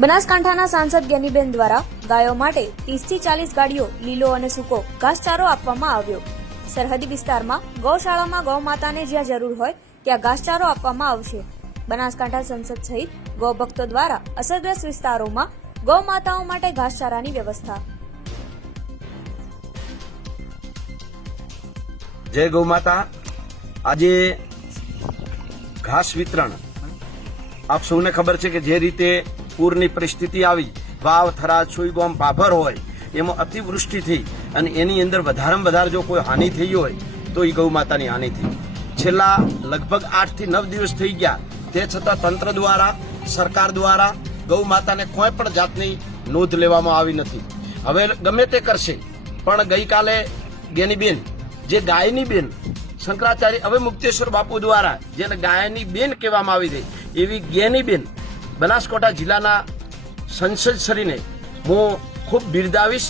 બનાસકાંઠાના સાંસદ ગેનીબેન દ્વારા ગાયો માટે ત્રીસથી ચાલીસ ગાડીઓ, લીલો અને સૂકો ઘાસચારો આપવામાં આવ્યો. સરહદી વિસ્તારમાં ગૌશાળામાં ગૌ માતાને જ્યાં જરૂર હોય ત્યાં ઘાસચારો આપવામાં આવશે. બનાસકાંઠા સંસદ સહિત ગૌભક્તો દ્વારા અસરગ્રસ્ત વિસ્તારોમાં ગૌ માતાઓ માટે ઘાસચારાની વ્યવસ્થા. જય ગૌ માતા. આજે ઘાસ વિતરણ. આપ સૌને ખબર છે કે જે રીતે પૂરની પરિસ્થિતિ આવી. વાવ, થરાદ, સુઈગોમ, પાભર હોય. એમાં અતિવૃષ્ટિ થઈ અને એની અંદર વધારેમાં વધારે જો કોઈ હાનિ થઈ હોય, તો એ ગૌ માતાની હાનિ થઈ. છેલ્લા લગભગ આઠથી નવ દિવસ થઈ ગયા. તે છતાં તંત્ર દ્વારા, સરકાર દ્વારા ગૌ માતાને કોઈ પણ જાતની નોંધ લેવામાં આવી નથી. હવે ગમે તે કરશે, પણ ગઈકાલે ગેનીબેન જે ગાયની બેન, શંકરાચાર્ય હવે મુક્તેશ્વર બાપુ દ્વારા, જેને ગાયની બેન કહેવામાં આવી રહી, એવી ગેની બેન બનાસકાંઠા જિલ્લાના સંસદ શ્રીને હું ખૂબ બિરદાવીશ.